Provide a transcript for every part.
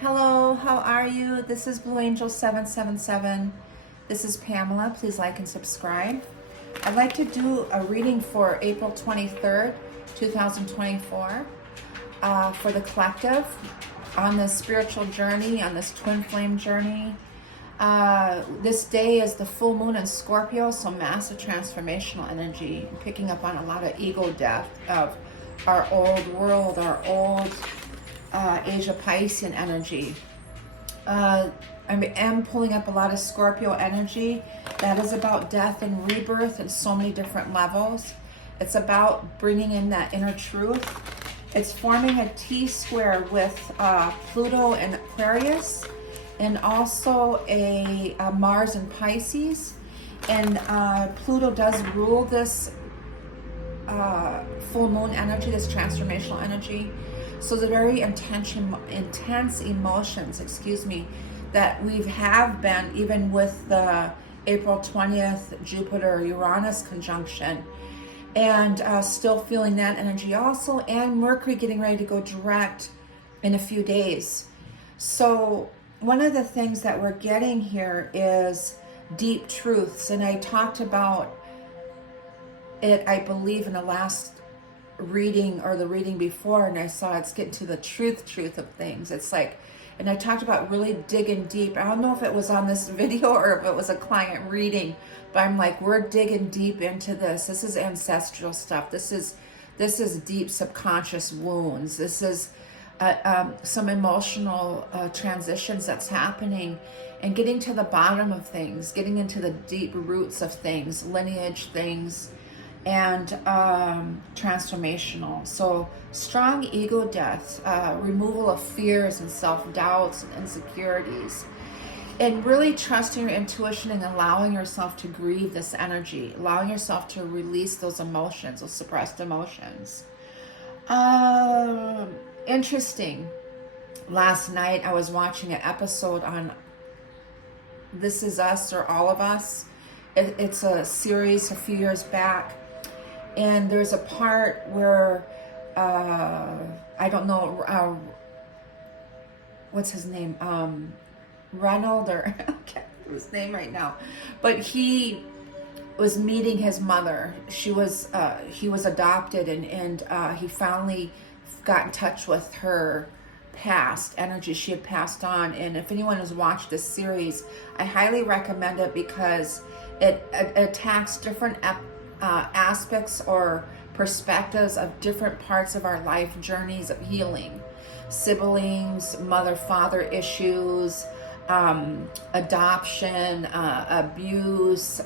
Hello, how are you? This is Blue Angel 777. This is Pamela. Please like and subscribe. I'd like to do a reading for April 23rd, 2024, for the collective on this spiritual journey, on this twin flame journey. This day is the full moon in Scorpio, so massive transformational energy, picking up on a lot of ego death of our old world, our old Asia Piscean energy. I am pulling up a lot of Scorpio energy that is about death and rebirth in so many different levels. It's about bringing in that inner truth. It's forming a T-square with Pluto and Aquarius, and also a Mars and Pisces. And Pluto does rule this full moon energy, this transformational energy. So the very intense emotions, that we have been, even with the April 20th Jupiter-Uranus conjunction, and still feeling that energy also, and Mercury getting ready to go direct in a few days. So one of the things that we're getting here is deep truths, and I talked about it, I believe, in the last reading or the reading before, and I saw it's getting to the truth of things. It's like, and I talked about really digging deep. I don't know if it was on this video or if it was a client reading, but I'm like, we're digging deep into this. This is ancestral stuff. This is deep subconscious wounds. This is some emotional transitions that's happening, and getting to the bottom of things, getting into the deep roots of things, lineage things, and transformational. So strong ego death, removal of fears and self-doubts and insecurities, and really trusting your intuition and allowing yourself to grieve this energy, allowing yourself to release those emotions, those suppressed emotions. Interesting. Last night I was watching an episode on This Is Us or All of Us. It's a series a few years back. And there's a part where, I don't know, what's his name? Reynolds, or I can't think of his name right now. But he was meeting his mother. He was adopted, and he finally got in touch with her past energy. She had passed on. And if anyone has watched this series, I highly recommend it, because it attacks different aspects or perspectives of different parts of our life journeys of healing. Siblings, mother-father issues, adoption, abuse,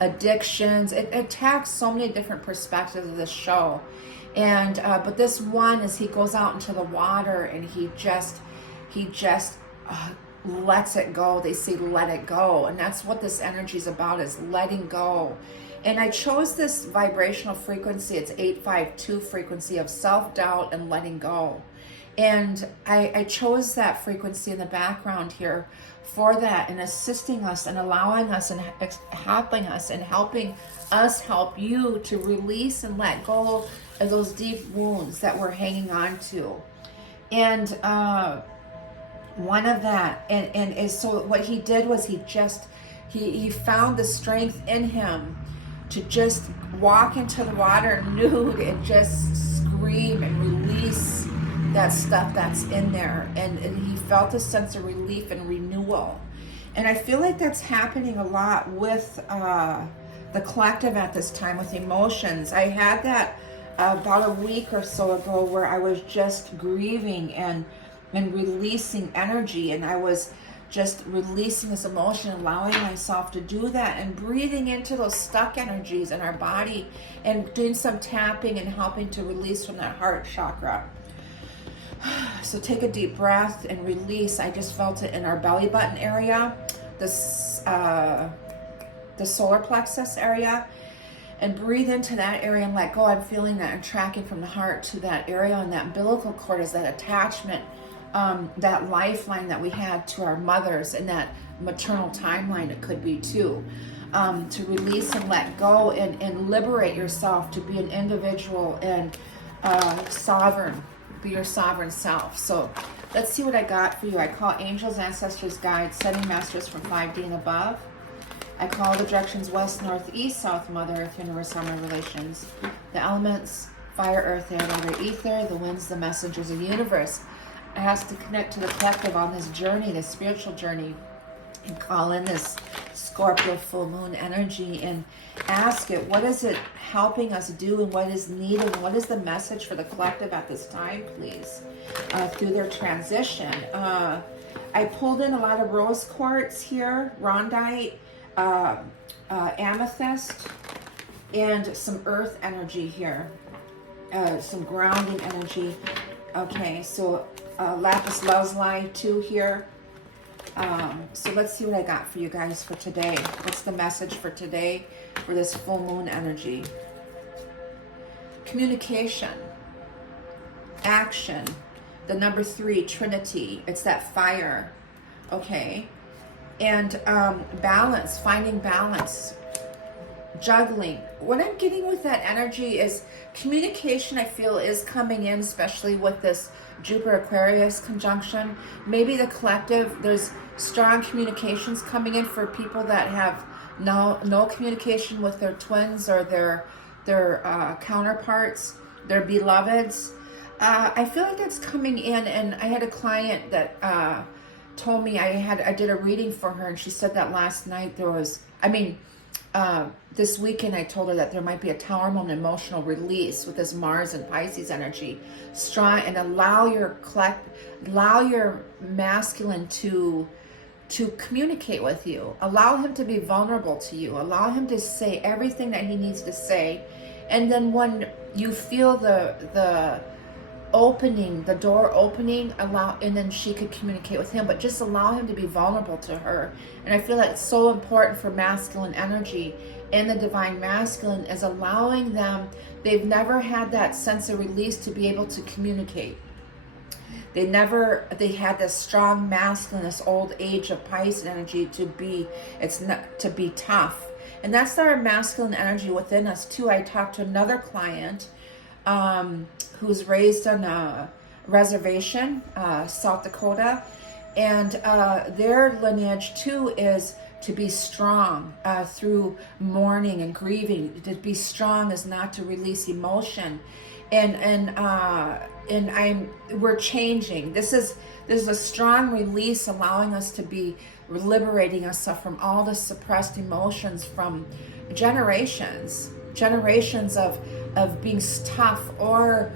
addictions. It attacks so many different perspectives of this show. And but this one is, he goes out into the water and he just lets it go. They say let it go, and that's what this energy is about, is letting go. And I chose this vibrational frequency. It's 852 frequency of self-doubt and letting go. And I chose that frequency in the background here for that, and assisting us and allowing us and helping us and helping us help you to release and let go of those deep wounds that we're hanging on to. And one of that, and is, so what he did was he found the strength in him to just walk into the water nude and just scream and release that stuff that's in there. And he felt a sense of relief and renewal. And I feel like that's happening a lot with the collective at this time with emotions. I had that about a week or so ago, where I was just grieving and releasing energy, and I was just releasing this emotion, allowing myself to do that, and breathing into those stuck energies in our body, and doing some tapping and helping to release from that heart chakra. So take a deep breath and release. I just felt it in our belly button area, the solar plexus area, and breathe into that area and let go. I'm feeling that and tracking from the heart to that area, and that umbilical cord is that attachment, that lifeline that we had to our mothers, and that maternal timeline it could be too. To release and let go and liberate yourself to be an individual and sovereign, be your sovereign self. So Let's see what I got for you. I call angels, ancestors, guides, setting masters from 5D and above. I call the directions west, north, east, south, Mother Earth, universe, harmony, relations. The elements, fire, earth, air, water, ether, the winds, the messengers of the universe. I ask to connect to the collective on this journey, this spiritual journey, and call in this Scorpio full moon energy and ask it, what is it helping us do and what is needed and what is the message for the collective at this time, please, through their transition. I pulled in a lot of rose quartz here, rondite, amethyst, and some earth energy here, some grounding energy. Okay, so lapis lazuli too here. So let's see what I got for you guys for today. What's the message for today for this full moon energy? Communication, action, the number 3, Trinity. It's that fire, okay? And balance, finding balance, juggling. What I'm getting with that energy is communication, I feel, is coming in, especially with this Jupiter Aquarius conjunction. Maybe the collective, there's strong communications coming in for people that have no communication with their twins or their counterparts, their beloveds. I feel like that's coming in, and I had a client that told me I did a reading for her, and she said that last night there was, this weekend I told her that there might be a Tower Moon emotional release with this Mars and Pisces energy strong, and allow your masculine to communicate with you. Allow him to be vulnerable to you. Allow him to say everything that he needs to say. And then when you feel the opening, the door opening, and then she could communicate with him, but just allow him to be vulnerable to her. And I feel like it's so important for masculine energy and the divine masculine is allowing them, they've never had that sense of release to be able to communicate. They had this strong masculine, this old age of Pisces energy to be tough. And that's our masculine energy within us too. I talked to another client who's raised on a reservation, South Dakota, and their lineage too is to be strong through mourning and grieving. To be strong is not to release emotion, and we're changing. There's a strong release allowing us to be liberating ourselves from all the suppressed emotions from generations of being tough or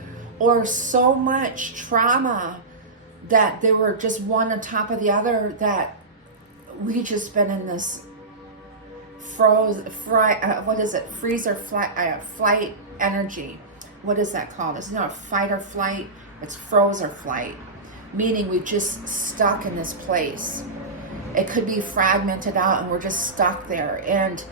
so much trauma that they were just one on top of the other, that we just been in this flight energy. What is that called? It's not fight or flight, it's froze or flight, meaning we've just stuck in this place. It could be fragmented out and we're just stuck there. And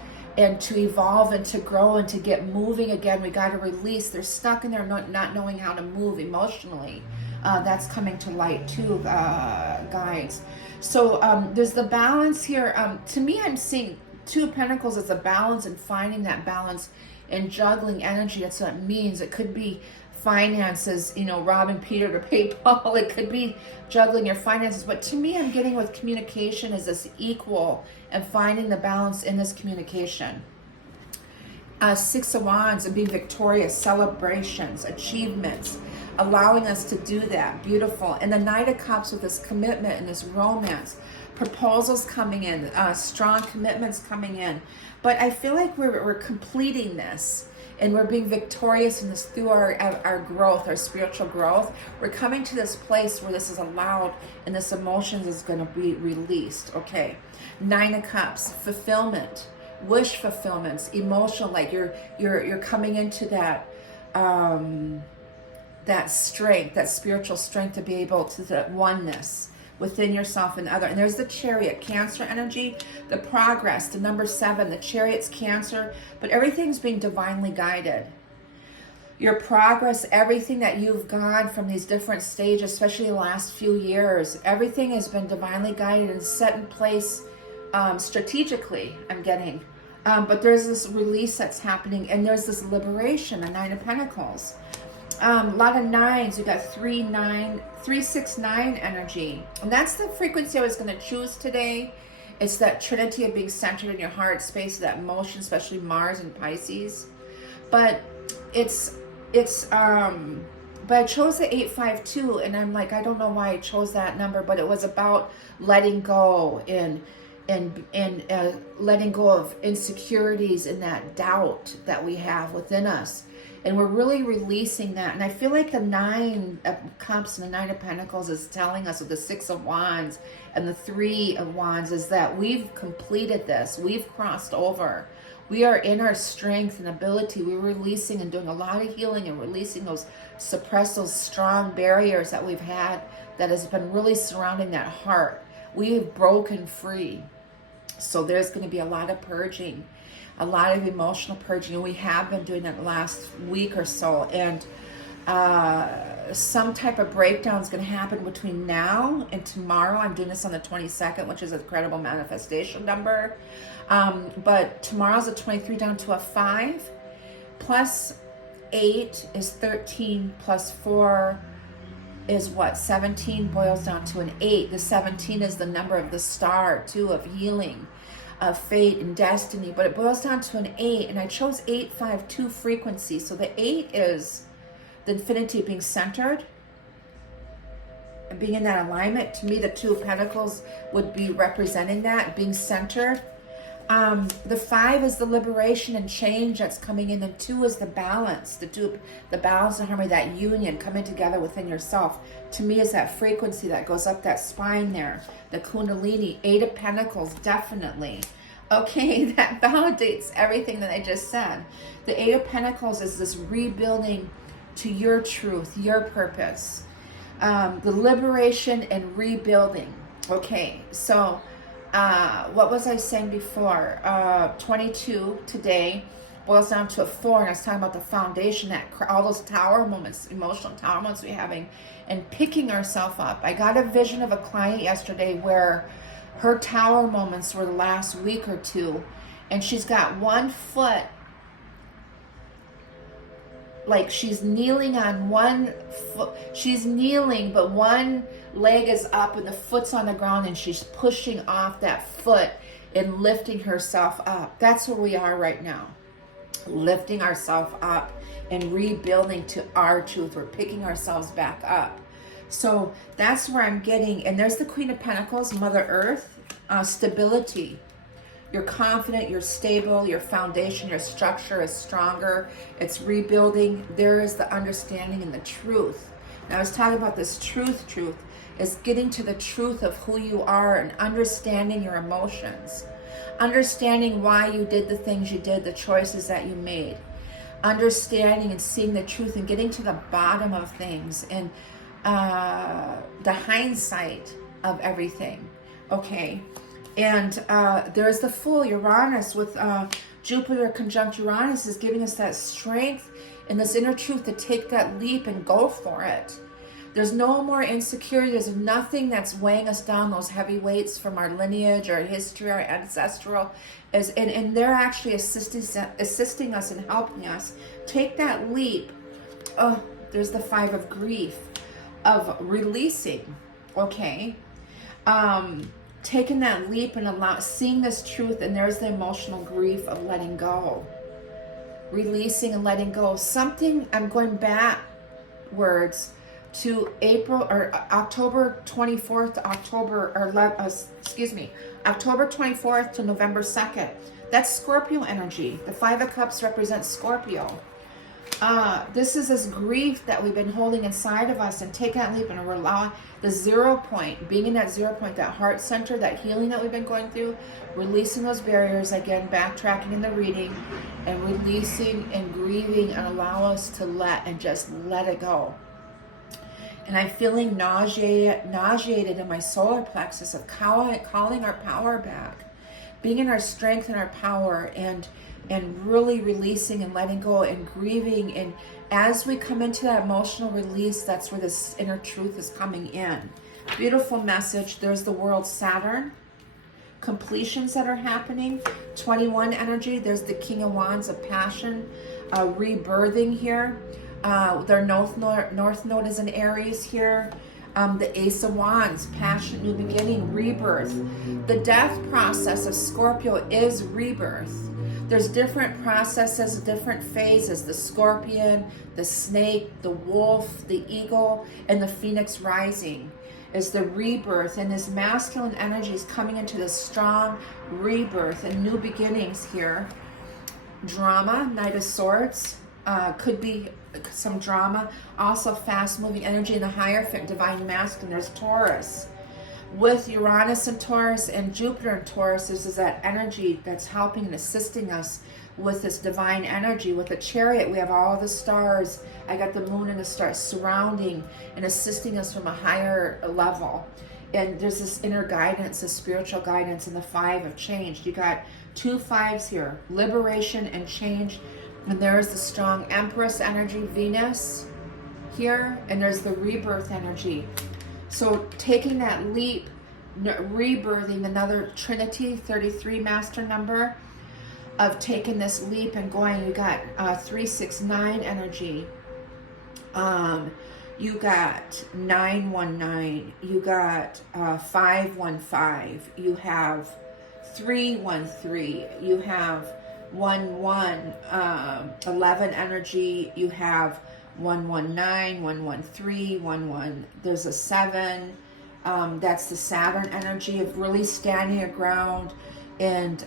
to evolve and to grow and to get moving again, we got to release. They're stuck in there not knowing how to move emotionally. That's coming to light too, guides. So there's the balance here. To me, I'm seeing Two of Pentacles as a balance and finding that balance and juggling energy. That's what it means. It could be finances, robbing Peter to pay Paul. It could be juggling your finances. But to me, I'm getting with communication is this equal and finding the balance in this communication. 6 of Wands and being victorious, celebrations, achievements, allowing us to do that. Beautiful. And the Knight of Cups with this commitment and this romance. Proposals coming in, strong commitments coming in. But I feel like we're completing this. And we're being victorious in this through our growth, our spiritual growth. We're coming to this place where this is allowed and this emotions is going to be released. Okay. 9 of Cups, fulfillment, wish fulfillments, emotional, like you're coming into that that strength, that spiritual strength to be able to, that oneness within yourself and other. And there's the Chariot, Cancer energy, the progress, the number 7, the Chariot's Cancer, but everything's being divinely guided. Your progress, everything that you've gone from these different stages, especially the last few years, everything has been divinely guided and set in place strategically, I'm getting. But there's this release that's happening, and there's this liberation, the 9 of Pentacles. A lot of nines. We got 369 energy. And that's the frequency I was going to choose today. It's that trinity of being centered in your heart space, that motion, especially Mars and Pisces. But but I chose the 852, and I'm like, I don't know why I chose that number, but it was about letting go and letting go of insecurities and that doubt that we have within us. And we're really releasing that. And I feel like the 9 of Cups and the 9 of Pentacles is telling us, with the 6 of Wands and the 3 of Wands, is that we've completed this. We've crossed over. We are in our strength and ability. We're releasing and doing a lot of healing and releasing those suppressed, those strong barriers that we've had that has been really surrounding that heart. We've broken free. So there's going to be a lot of purging, a lot of emotional purging, and we have been doing it the last week or so. And some type of breakdown is going to happen between now and tomorrow. I'm doing this on the 22nd, which is a credible manifestation number. But tomorrow's a 23 down to a 5. Plus 8 is 13. Plus 4 is what? 17 boils down to an 8. The 17 is the number of the star, too, of healing, of fate and destiny. But it boils down to an 8. And I chose 852 frequency. So the 8 is the infinity of being centered and being in that alignment. To me, the 2 of Pentacles would be representing that, being centered. The 5 is the liberation and change that's coming in. And 2 is the balance, the balance and harmony, that union coming together within yourself. To me, is that frequency that goes up that spine there, the Kundalini. 8 of Pentacles, definitely. Okay, that validates everything that I just said. The 8 of Pentacles is this rebuilding to your truth, your purpose, the liberation and rebuilding. Okay, so what was I saying before? 22 today boils down to a 4, and I was talking about the foundation, that all those tower moments, emotional tower moments we're having, and picking ourselves up. I got a vision of a client yesterday where her tower moments were the last week or two, and she's got one foot, like she's kneeling on one foot. She's kneeling, but one leg is up and the foot's on the ground, and she's pushing off that foot and lifting herself up. That's where we are right now. Lifting ourselves up and rebuilding to our truth. We're picking ourselves back up. So that's where I'm getting, and there's the Queen of Pentacles, Mother Earth, stability. You're confident, you're stable, your foundation, your structure is stronger. It's rebuilding. There is the understanding and the truth. Now I was talking about this truth is getting to the truth of who you are and understanding your emotions. Understanding why you did the things you did, the choices that you made. Understanding and seeing the truth and getting to the bottom of things and the hindsight of everything. Okay. And there's the Fool, Uranus, with Jupiter conjunct Uranus, is giving us that strength and this inner truth to take that leap and go for it. There's no more insecurity. There's nothing that's weighing us down, those heavy weights from our lineage, our history, our ancestral. And they're actually assisting us and helping us take that leap. Oh, there's the 5 of grief, of releasing, okay? Taking that leap and seeing this truth, and there's the emotional grief of letting go. Releasing and letting go. Something, I'm going backwards to October 24th to October 24th to November 2nd. That's Scorpio energy. The 5 of Cups represents Scorpio. This is this grief that we've been holding inside of us, and take that leap and allow the 0 point, being in that 0 point, that heart center, that healing that we've been going through, releasing those barriers, again, backtracking in the reading, and releasing and grieving, and allow us to let it go. And I'm feeling nauseated in my solar plexus of calling our power back, being in our strength and our power, and really releasing and letting go and grieving. And as we come into that emotional release, that's where this inner truth is coming in. Beautiful message. There's the world Saturn. Completions that are happening. 21 energy. There's the King of Wands of passion. Rebirthing here. Their north node is in Aries here. The Ace of Wands, passion, new beginning, rebirth. The death process of Scorpio is rebirth. There's different processes, different phases. The scorpion, the snake, the wolf, the eagle, and the phoenix rising is the rebirth. And this masculine energy is coming into this strong rebirth and new beginnings here. Drama, Knight of Swords, could be some drama. Also fast moving energy in the Hierophant, divine masculine. There's Taurus. With Uranus and Taurus and Jupiter and Taurus, this is that energy that's helping and assisting us with this divine energy. With the Chariot, we have all the stars. I got the moon and the stars surrounding and assisting us from a higher level. And there's this inner guidance, this spiritual guidance, and the Five of Change. You got 2 5s here, liberation and change. And there's the strong Empress energy, Venus here, and there's the rebirth energy. So taking that leap, rebirthing, another Trinity, 33 master number of taking this leap and going. You got 369 energy. You got 919. You got 515. You have 313. You have 11, 11 energy. You have 119, 113, 11. There's a 7. That's the Saturn energy of really standing your ground and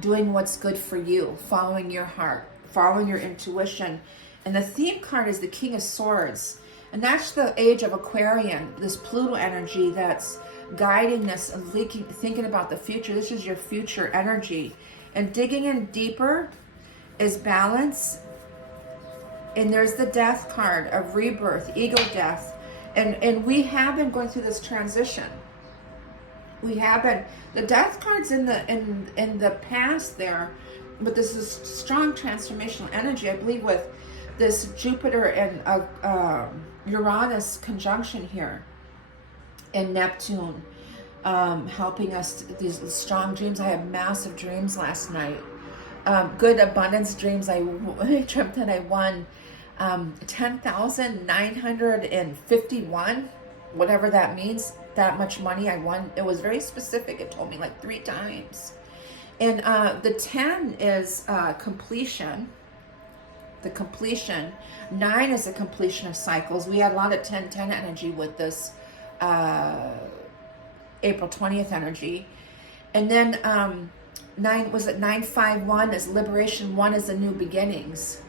doing what's good for you, following your heart, following your intuition. And the theme card is the King of Swords. And that's the age of Aquarian, this Pluto energy that's guiding this and thinking about the future. This is your future energy. And digging in deeper is balance. And there's the Death card of rebirth, ego death. And we have been going through this transition. We have been. The Death card's in the past there, but this is strong transformational energy. I believe with this Jupiter and Uranus conjunction here, and Neptune helping us, these strong dreams. I had massive dreams last night. Good abundance dreams. I dreamt that I won 10,951, whatever that means, that much money I won. It was very specific. It told me like 3 times. And the 10 is completion. The completion. 9 is the completion of cycles. We had a lot of 10-10 energy with this April 20th energy. And then 951 is liberation. 1 is the new beginnings.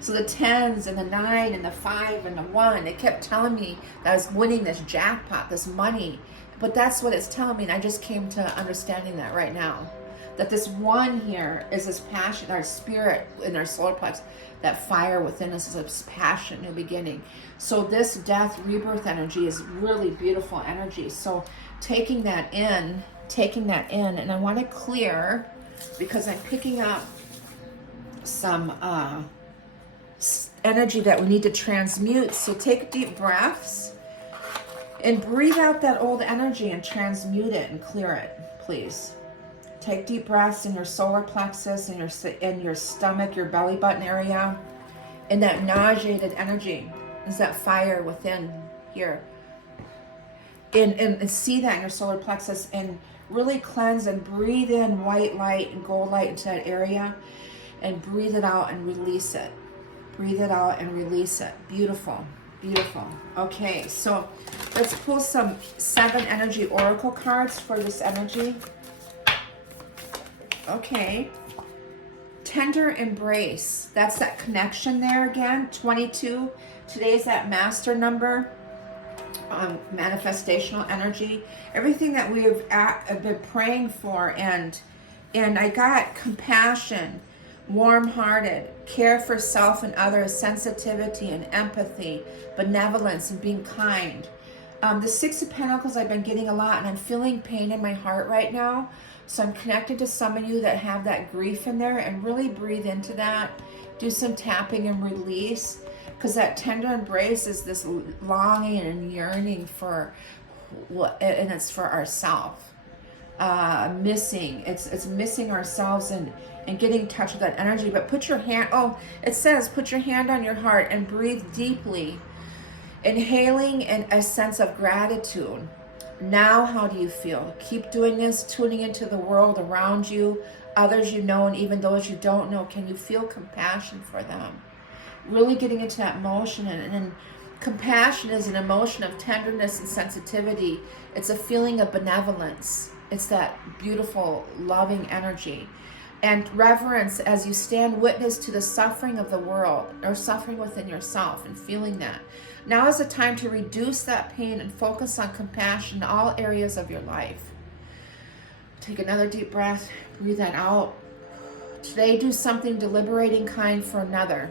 So the 10s and the 9 and the 5 and the 1, it kept telling me that I was winning this jackpot, this money. But that's what it's telling me, and I just came to understanding that right now. That this 1 here is this passion, our spirit in our solar plex, that fire within us is this passion, new beginning. So this death, rebirth energy is really beautiful energy. So taking that in, and I want to clear, because I'm picking up some energy that we need to transmute. So take deep breaths and breathe out that old energy and transmute it and clear it, please. Take deep breaths in your solar plexus, in your stomach, your belly button area, and that nauseated energy is that fire within here. And see that in your solar plexus, and really cleanse and breathe in white light and gold light into that area, and breathe it out and release it. Breathe it out and release it. Beautiful, beautiful. Okay, so let's pull some 7 energy oracle cards for this energy. Okay. Tender embrace. That's that connection there again. 22. Today's that master number. Manifestational energy. Everything that we have been praying for, and I got compassion, warm-hearted, care for self and others, sensitivity and empathy, benevolence and being kind. The 6 of Pentacles I've been getting a lot, and I'm feeling pain in my heart right now. So I'm connected to some of you that have that grief in there, and really breathe into that. Do some tapping and release, because that tender embrace is this longing and yearning for what, and it's for ourselves. missing. It's missing ourselves and getting in touch with that energy. But put your hand, it says put your hand on your heart and breathe deeply, inhaling in a sense of gratitude. Now, how do you feel? Keep doing this, tuning into the world around you, others you know, and even those you don't know. Can you feel compassion for them? Really getting into that emotion. And compassion is an emotion of tenderness and sensitivity. It's a feeling of benevolence. It's that beautiful, loving energy. And reverence as you stand witness to the suffering of the world or suffering within yourself and feeling that. Now is the time to reduce that pain and focus on compassion in all areas of your life. Take another deep breath, breathe that out. Today, do something deliberating, kind for another.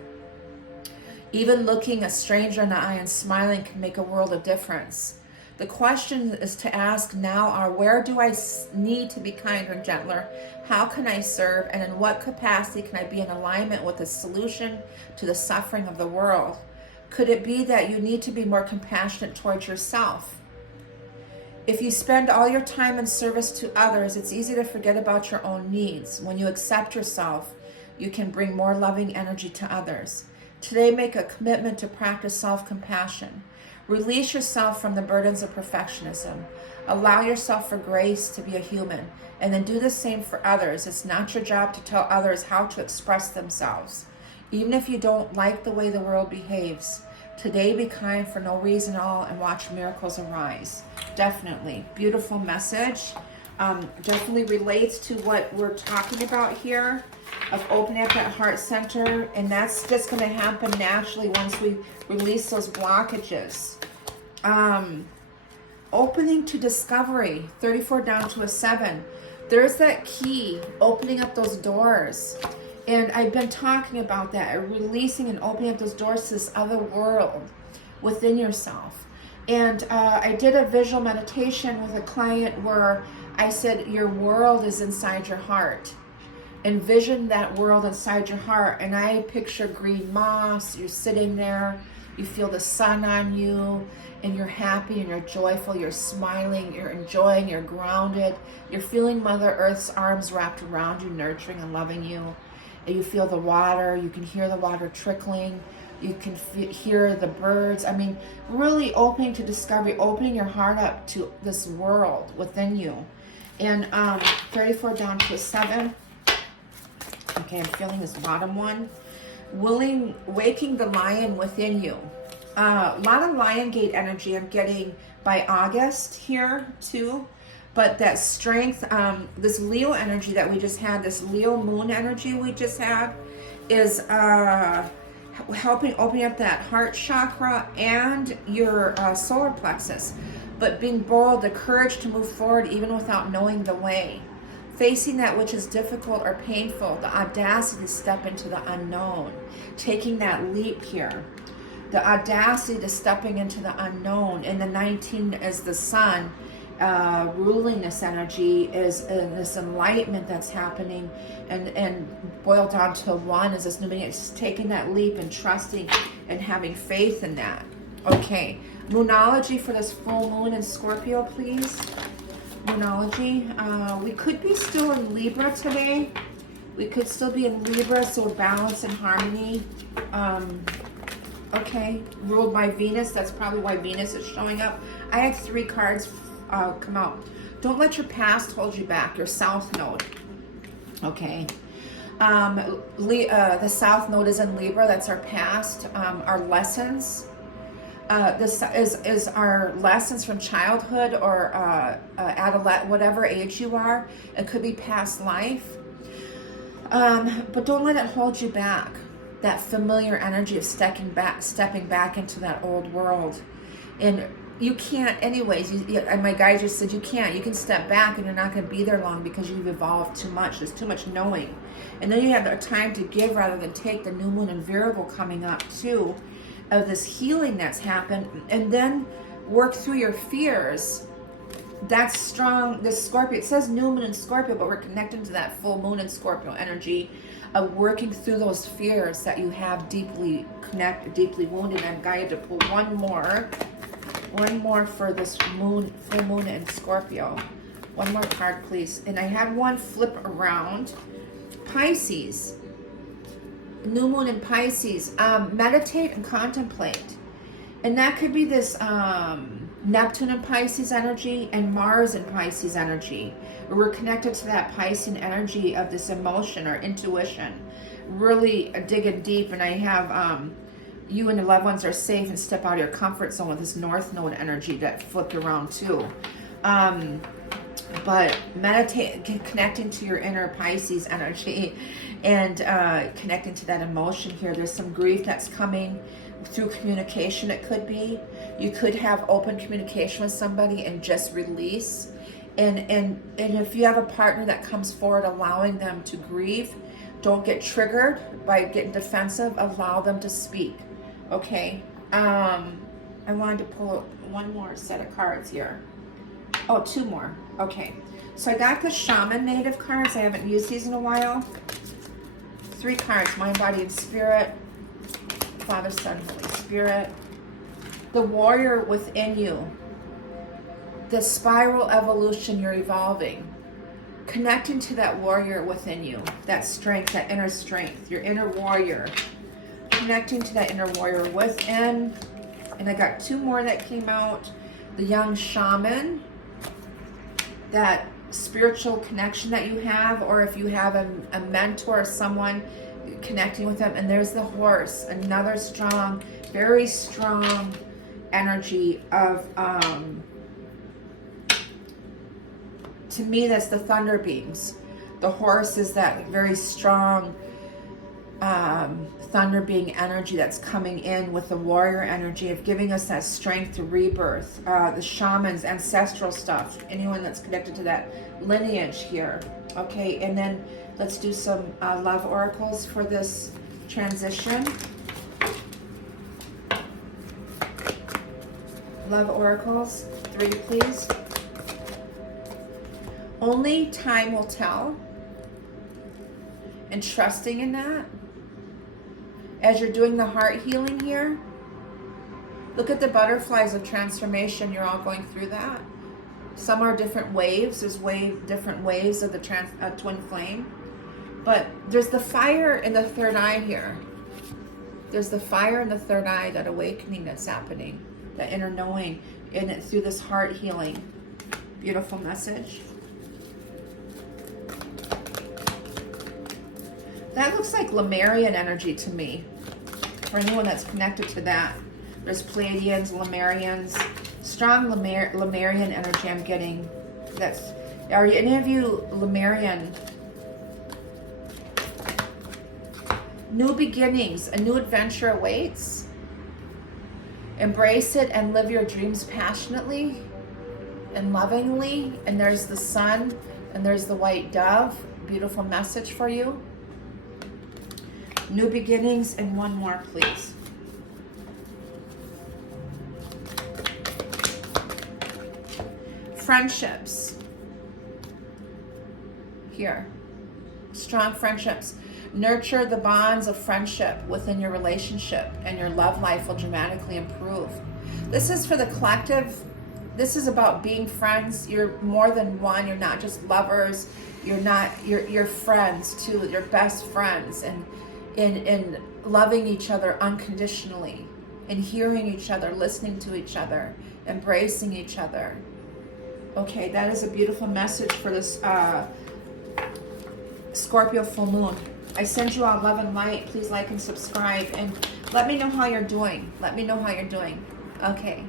Even looking a stranger in the eye and smiling can make a world of difference. The question is to ask now are, where do I need to be kinder and gentler? How can I serve? And in what capacity can I be in alignment with the solution to the suffering of the world? Could it be that you need to be more compassionate towards yourself? If you spend all your time in service to others, it's easy to forget about your own needs. When you accept yourself, you can bring more loving energy to others. Today, make a commitment to practice self-compassion. Release yourself from the burdens of perfectionism. Allow yourself for grace to be a human, and then do the same for others. It's not your job to tell others how to express themselves. Even if you don't like the way the world behaves, today be kind for no reason at all and watch miracles arise. Definitely. Beautiful message. Definitely relates to what we're talking about here of opening up that heart center. And that's just going to happen naturally once we release those blockages. Opening to discovery. 34 down to a 7. There's that key. Opening up those doors. And I've been talking about that, releasing and opening up those doors to this other world within yourself. And I did a visual meditation with a client where I said, your world is inside your heart. Envision that world inside your heart. And I picture green moss, you're sitting there, you feel the sun on you, and you're happy and you're joyful, you're smiling, you're enjoying, you're grounded. You're feeling Mother Earth's arms wrapped around you, nurturing and loving you. And you feel the water, you can hear the water trickling, you can hear the birds. I mean, really opening to discovery, opening your heart up to this world within you. And 34 down to a 7. Okay, I'm feeling this bottom one. Waking the lion within you. A lot of Lion Gate energy I'm getting by August here too. But that strength, this Leo energy that we just had, this Leo moon energy we just had, is helping opening up that heart chakra and your solar plexus. But being bold, the courage to move forward even without knowing the way. Facing that which is difficult or painful, the audacity to step into the unknown. Taking that leap here. The audacity to stepping into the unknown. And the 19 is the sun. Ruling this energy is this enlightenment that's happening, and boiled down to 1 is this new being. It's taking that leap and trusting and having faith in that. Okay, Moonology for this full moon in Scorpio, please. Moonology. We could be still in Libra today. We could still be in Libra, so balance and harmony. Okay, ruled by Venus. That's probably why Venus is showing up. I had 3 cards come out. Don't let your past hold you back. Your South Node. Okay. The South Node is in Libra. That's our past. Our lessons. This is our lessons from childhood or adolescent, whatever age you are. It could be past life. But don't let it hold you back. That familiar energy of stepping back into that old world. And you can't anyways. And my guide just said you can't. You can step back and you're not going to be there long because you've evolved too much. There's too much knowing. And then you have the time to give rather than take. The new moon and Virgo coming up too, of this healing that's happened. And then work through your fears. That's strong. This Scorpio, it says new moon in Scorpio, but we're connected to that full moon in Scorpio energy of working through those fears that you have deeply wounded. I'm guided to pull one more for this moon, full moon in Scorpio. One more card, please. And I had one flip around. Pisces. New moon in Pisces. Meditate and contemplate. And that could be this Neptune in Pisces energy and Mars in Pisces energy. We're connected to that Piscean energy of this emotion or intuition. Really digging deep. And I have you and your loved ones are safe and step out of your comfort zone with this North Node energy that flipped around too. But meditate, connecting to your inner Pisces energy and connecting to that emotion here. There's some grief that's coming through communication. It could be. You could have open communication with somebody and just release. And if you have a partner that comes forward, allowing them to grieve, don't get triggered by getting defensive. Allow them to speak. Okay. I wanted to pull one more set of cards here. Oh, two more. Okay. So I got the Shaman Native cards. I haven't used these in a while. 3 cards. Mind, Body, and Spirit. Father, Son, Holy Spirit. The warrior within you. The spiral evolution, you're evolving. Connecting to that warrior within you. That strength, that inner strength. Your inner warrior. Connecting to that inner warrior within. And I got 2 more that came out. The young shaman. That spiritual connection that you have, or if you have a mentor or someone, connecting with them. And there's the horse, another strong, very strong energy of to me that's the thunder beams. The horse is that very strong thunder being energy that's coming in with the warrior energy of giving us that strength to rebirth. The shamans, ancestral stuff, anyone that's connected to that lineage here. Okay, and then let's do some love oracles for this transition. Love oracles, 3 please. Only time will tell, and trusting in that. As you're doing the heart healing here, look at the butterflies of transformation. You're all going through that. Some are different waves. There's different waves of the twin flame. But there's the fire in the third eye here. There's the fire in the third eye, that awakening that's happening, that inner knowing, and it through this heart healing. Beautiful message. That looks like Lemurian energy to me. For anyone that's connected to that. There's Pleiadians, Lemurians. Strong Lemurian energy I'm getting. Are any of you Lemurian? New beginnings. A new adventure awaits. Embrace it and live your dreams passionately and lovingly. And there's the sun and there's the white dove. Beautiful message for you. New beginnings, and one more, please. Friendships. Here. Strong friendships. Nurture the bonds of friendship within your relationship, and your love life will dramatically improve. This is for the collective. This is about being friends. You're more than one. You're not just lovers. You're friends too. You're best friends. And in loving each other unconditionally, and hearing each other, listening to each other, embracing each other. Okay, that is a beautiful message for this Scorpio full moon. I send you all love and light. Please like and subscribe, and let me know how you're doing. Let me know how you're doing. Okay,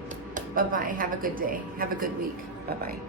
bye-bye. Have a good day. Have a good week. Bye-bye.